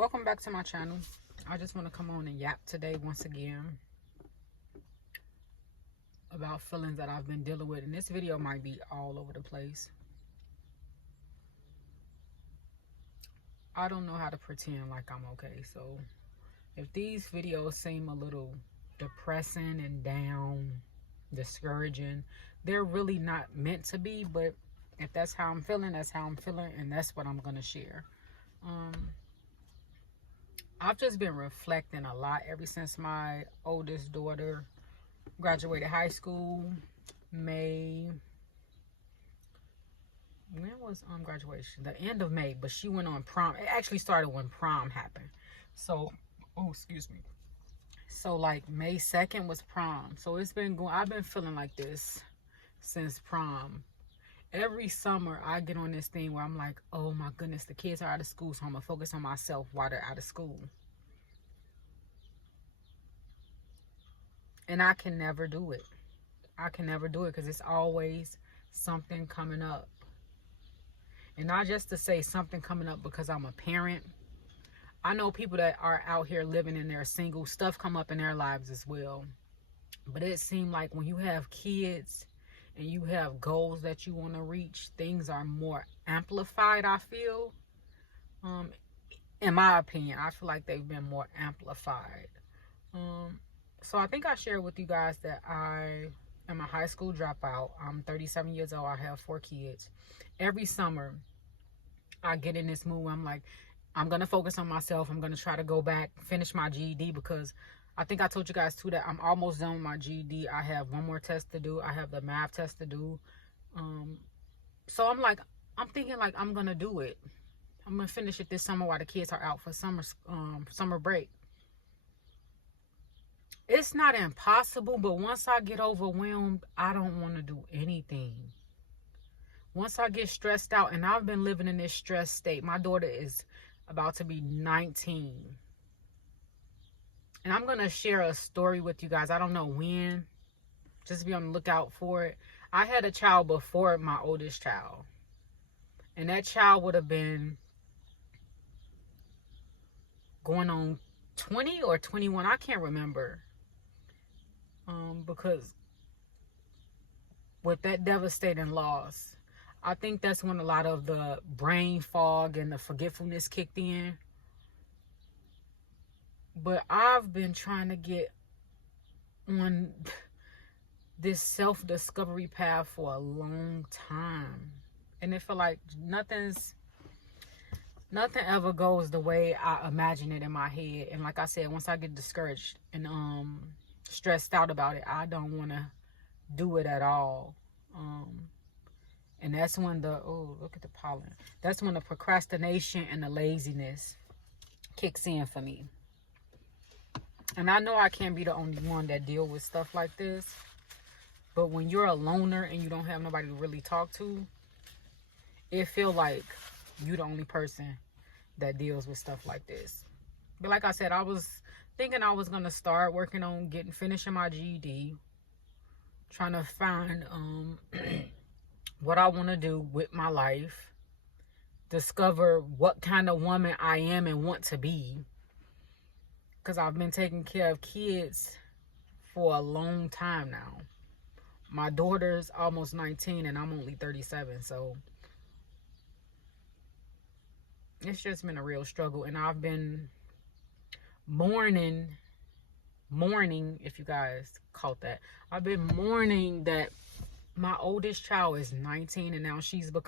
Welcome back to my channel. I just want to come on and yap today once again about feelings that I've been dealing with, and this video might be all over the place. I don't know how to pretend like I'm okay, so if these videos seem a little depressing and down, discouraging, they're really not meant to be, but if that's how I'm feeling, that's how I'm feeling, and that's what I'm gonna share. I've just been reflecting a lot ever since my oldest daughter graduated high school. When was graduation? The end of May, but she went on prom. It actually started when prom happened. So, excuse me. So like May 2nd was prom. So it's been going, I've been feeling like this since prom. Every summer I get on this thing where I'm like, oh my goodness, the kids are out of school, so I'm gonna focus on myself while they're out of school. And I can never do it. I can never do it because it's always something coming up. And not just to say something coming up because I'm a parent. I know people that are out here living and they're single, stuff come up in their lives as well. But it seems like when you have kids and you have goals that you want to reach, things are more amplified, I feel. In my opinion, I feel like they've been more amplified. So I think I shared with you guys that I am a high school dropout. I'm 37 years old. I have 4 kids. Every summer, I get in this mood where I'm like, I'm going to focus on myself. I'm going to try to go back, finish my GED, because I think I told you guys too that I'm almost done with my GED. I have one more test to do. I have the math test to do. So I'm thinking like I'm going to do it. I'm going to finish it this summer while the kids are out for summer break. It's not impossible, but once I get overwhelmed, I don't want to do anything. Once I get stressed out, and I've been living in this stress state. My daughter is about to be 19. And I'm going to share a story with you guys. I don't know when. Just be on the lookout for it. I had a child before my oldest child. And that child would have been going on 20 or 21. I can't remember. Because with that devastating loss, I think that's when a lot of the brain fog and the forgetfulness kicked in. But I've been trying to get on this self-discovery path for a long time. And it feel like nothing ever goes the way I imagine it in my head. And like I said, once I get discouraged and stressed out about it, I don't want to do it at all. And that's when look at the pollen. That's when the procrastination and the laziness kicks in for me. And I know I can't be the only one that deal with stuff like this. But when you're a loner and you don't have nobody to really talk to, it feel like you're the only person that deals with stuff like this. But like I said, I was thinking I was going to start working on finishing my GED. Trying to find what I want to do with my life. Discover what kind of woman I am and want to be. Because I've been taking care of kids for a long time now. My daughter's almost 19 and I'm only 37. So it's just been a real struggle. And I've been mourning, if you guys caught that. I've been mourning that my oldest child is 19 and now she's going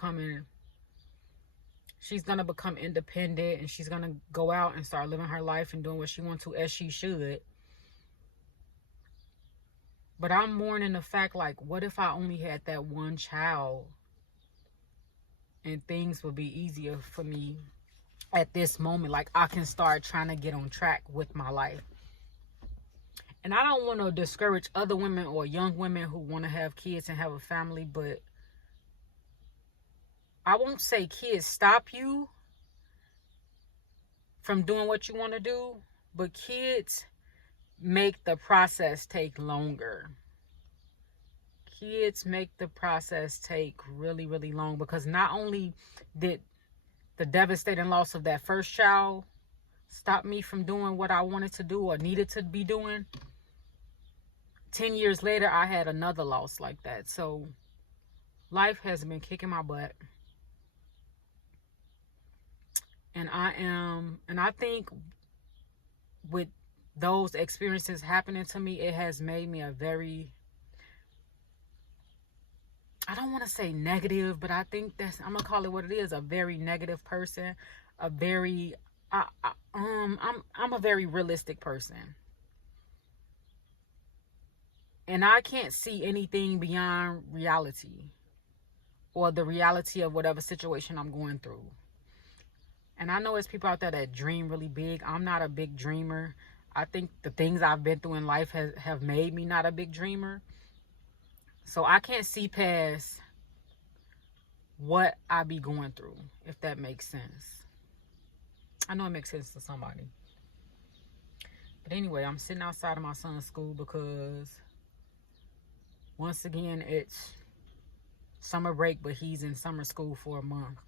to become independent and she's going to go out and start living her life and doing what she wants to, as she should. But I'm mourning the fact, like, what if I only had that one child and things would be easier for me at this moment? Like, I can start trying to get on track with my life. And I don't want to discourage other women or young women who want to have kids and have a family, but I won't say kids stop you from doing what you want to do, but kids make the process take longer. Kids make the process take really, really long, because not only did the devastating loss of that first child stopped me from doing what I wanted to do or needed to be doing. 10 years later, I had another loss like that. So life has been kicking my butt. And I think with those experiences happening to me, it has made me a very, I don't want to say negative, but I think I'm gonna call it what it is, a very negative person, a very, I'm a very realistic person. And I can't see anything beyond reality or the reality of whatever situation I'm going through. And I know there's people out there that dream really big. I'm not a big dreamer. I think the things I've been through in life have made me not a big dreamer. So I can't see past what I be going through, if that makes sense. I know it makes sense to somebody. But anyway, I'm sitting outside of my son's school because, once again, it's summer break, but he's in summer school for a month.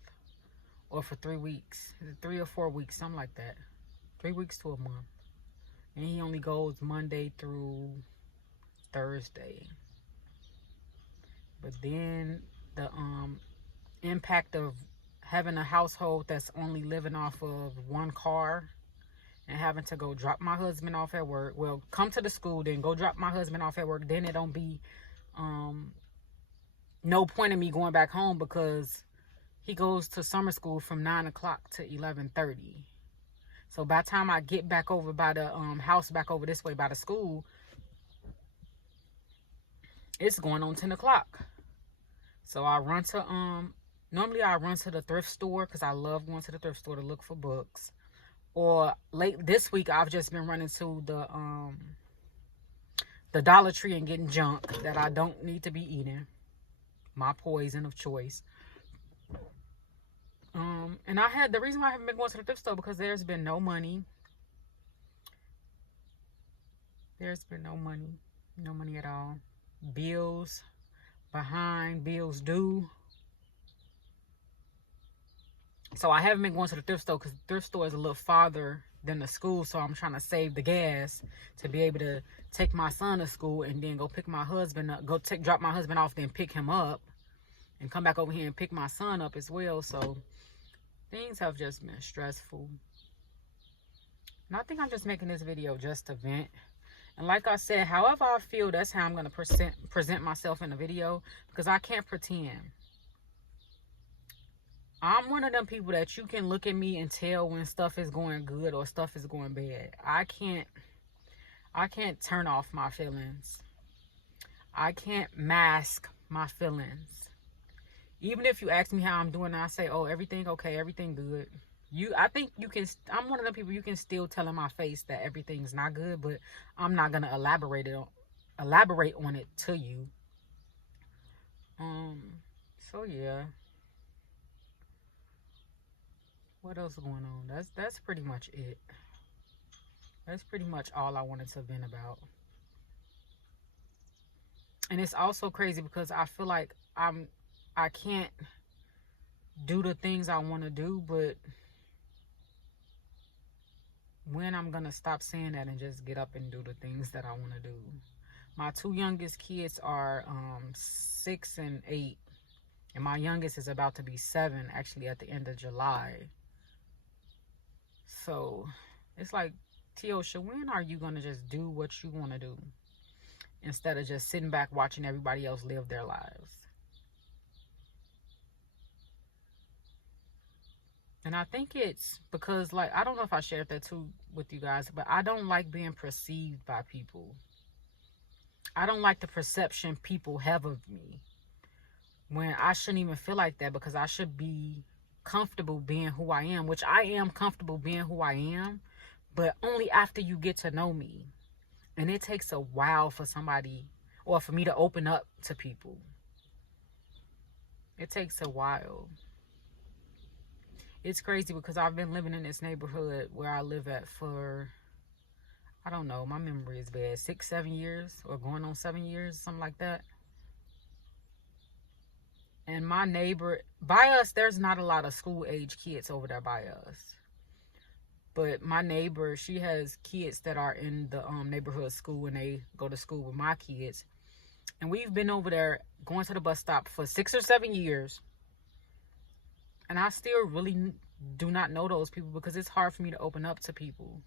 Or for 3 weeks. 3 or 4 weeks, something like that. 3 weeks to a month. And he only goes Monday through Thursday. But then the impact of having a household that's only living off of one car and having to go drop my husband off at work. Well, come to the school, then go drop my husband off at work. Then it don't be no point in me going back home because he goes to summer school from 9 o'clock to 11:30. So by the time I get back over by the house, back over this way by the school, it's going on 10 o'clock. So I run to, normally I run to the thrift store because I love going to the thrift store to look for books. Or late this week, I've just been running to the Dollar Tree and getting junk that I don't need to be eating. My poison of choice. And the reason why I haven't been going to the thrift store because there's been no money. There's been no money at all. Bills behind, bills due. So I haven't been going to the thrift store because the thrift store is a little farther than the school. So I'm trying to save the gas to be able to take my son to school and then go pick my husband up, drop my husband off, then pick him up and come back over here and pick my son up as well. So things have just been stressful. And I think I'm just making this video just to vent. And like I said, however I feel, that's how I'm going to present myself in the video. Because I can't pretend. I'm one of them people that you can look at me and tell when stuff is going good or stuff is going bad. I can't turn off my feelings. I can't mask my feelings. Even if you ask me how I'm doing, and I say, oh, everything okay, everything good. I think you can, I'm one of them people you can still tell in my face that everything's not good, but I'm not going to elaborate on it to you. So yeah. What else is going on? That's pretty much it. That's pretty much all I wanted to vent about. And it's also crazy because I feel like I can't do the things I want to do, but when I'm going to stop saying that and just get up and do the things that I want to do. My two youngest kids are 6 and 8. And my youngest is about to be 7, actually, at the end of July. So, it's like, Teosha, when are you going to just do what you want to do? Instead of just sitting back watching everybody else live their lives. And I think it's because, like, I don't know if I shared that too with you guys, but I don't like being perceived by people. I don't like the perception people have of me. When I shouldn't even feel like that because I should be comfortable being who I am, which I am comfortable being who I am, but only after you get to know me. And it takes a while for somebody or for me to open up to people. It takes a while. It's crazy because I've been living in this neighborhood where I live at for, I don't know, my memory is bad, 6, 7 years or going on 7 years, something like that. And my neighbor, by us, there's not a lot of school age kids over there by us. But my neighbor, she has kids that are in the neighborhood school, and they go to school with my kids. And we've been over there going to the bus stop for 6 or 7 years. And I still really do not know those people because it's hard for me to open up to people.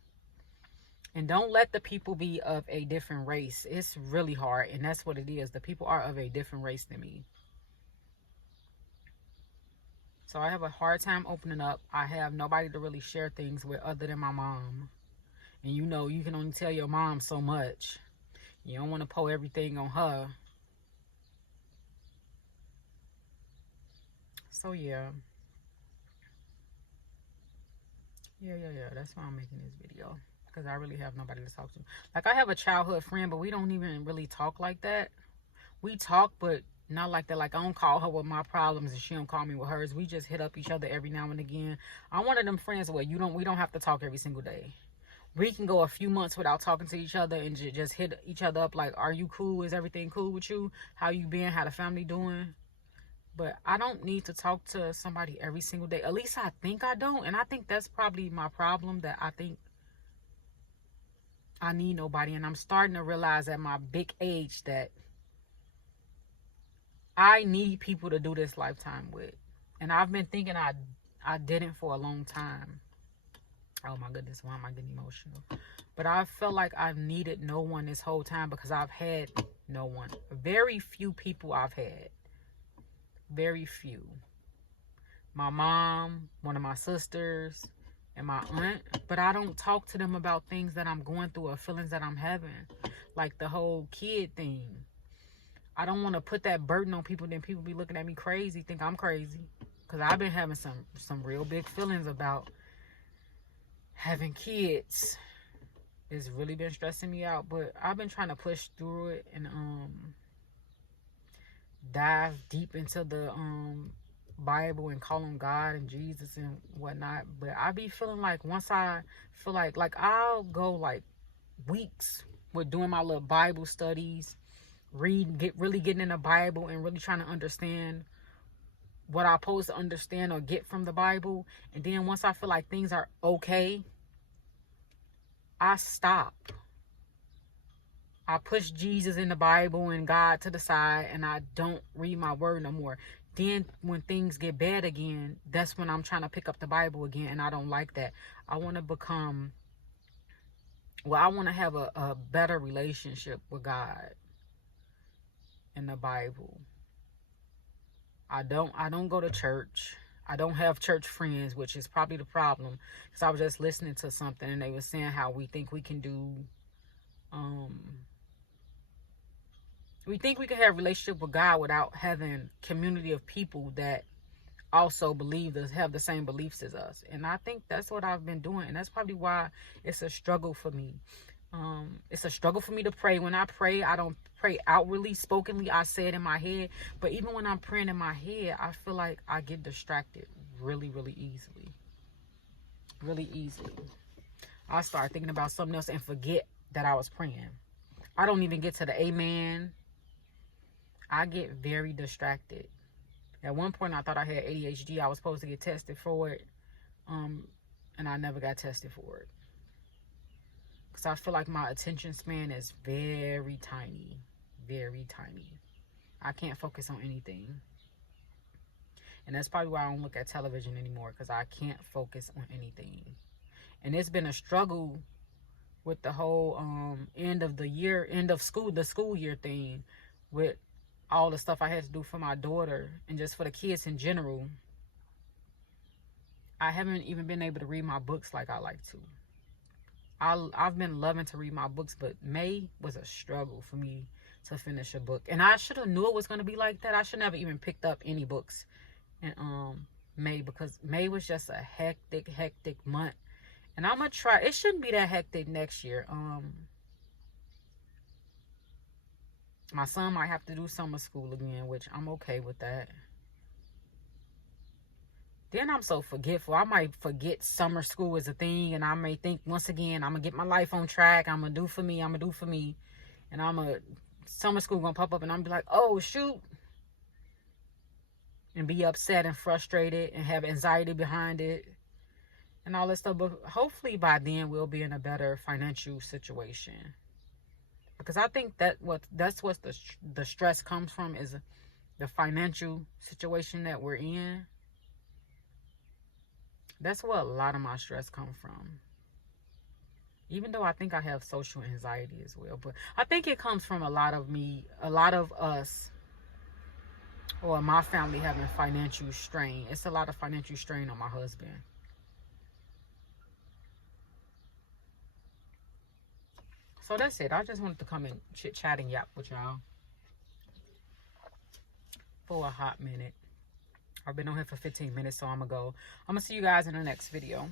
And don't let the people be of a different race. It's really hard, and that's what it is. The people are of a different race than me. So I have a hard time opening up. I have nobody to really share things with other than my mom. And you know, you can only tell your mom so much. You don't want to pour everything on her. So yeah. Yeah. That's why I'm making this video. Because I really have nobody to talk to. Like, I have a childhood friend, but we don't even really talk like that. We talk, but not like that. Like, I don't call her with my problems and she don't call me with hers. We just hit up each other every now and again. I'm one of them friends where we don't have to talk every single day. We can go a few months without talking to each other and just hit each other up like, are you cool? Is everything cool with you? How you been? How the family doing? But I don't need to talk to somebody every single day. At least I think I don't. And I think that's probably my problem, that I think I need nobody. And I'm starting to realize at my big age that I need people to do this lifetime with. And I've been thinking I didn't for a long time. Oh my goodness, why am I getting emotional? But I felt like I've needed no one this whole time because I've had no one. Very few people I've had. Very few. My mom, one of my sisters, and my aunt. But I don't talk to them about things that I'm going through or feelings that I'm having. Like the whole kid thing. I don't want to put that burden on people. Then people be looking at me crazy, think I'm crazy. Because I've been having some real big feelings about having kids. It's really been stressing me out. But I've been trying to push through it and dive deep into the Bible and call on God and Jesus and whatnot. But I be feeling like once I feel like I'll go like weeks with doing my little Bible studies, really getting in the Bible and really trying to understand what I'm supposed to understand or get from the Bible. And then once I feel like things are okay, I stop. I push Jesus in the Bible and God to the side, and I don't read my word no more. Then when things get bad again, that's when I'm trying to pick up the Bible again, and I don't like that. I want to I want to have a better relationship with God and the Bible. I don't go to church. I don't have church friends, which is probably the problem. Because I was just listening to something, and they were saying how we think we can do... we think we can have a relationship with God without having community of people that also have the same beliefs as us. And I think that's what I've been doing. And that's probably why it's a struggle for me. It's a struggle for me to pray. When I pray, I don't pray outwardly, spokenly. I say it in my head. But even when I'm praying in my head, I feel like I get distracted really, really easily. Really easily. I start thinking about something else and forget that I was praying. I don't even get to the amen. I get very distracted. At one point, I thought I had ADHD. I was supposed to get tested for it. And I never got tested for it. Because I feel like my attention span is very tiny. Very tiny. I can't focus on anything. And that's probably why I don't look at television anymore. Because I can't focus on anything. And it's been a struggle with the whole end of school, the school year thing. With all the stuff I had to do for my daughter and just for the kids in general. I haven't even been able to read my books like I like to. I've been loving to read my books, but May was a struggle for me to finish a book. And I should have knew it was going to be like that. I should never even picked up any books in May, because May was just a hectic month. And I'm going to try. It shouldn't be that hectic next year. My son might have to do summer school again, which I'm okay with that. Then I'm so forgetful. I might forget summer school is a thing, and I may think once again, I'm going to get my life on track. I'm going to do for me. And summer school going to pop up, and I'm going to be like, oh, shoot. And be upset and frustrated and have anxiety behind it. and all this stuff. But hopefully by then we'll be in a better financial situation. Because I think that's what the stress comes from, is the financial situation that we're in. That's where a lot of my stress comes from. Even though I think I have social anxiety as well. But I think it comes from a lot of us, or my family, having financial strain. It's a lot of financial strain on my husband. So that's it. I just wanted to come and chit chat and yap with y'all for a hot minute. I've been on here for 15 minutes, so I'm gonna go. I'm gonna see you guys in the next video.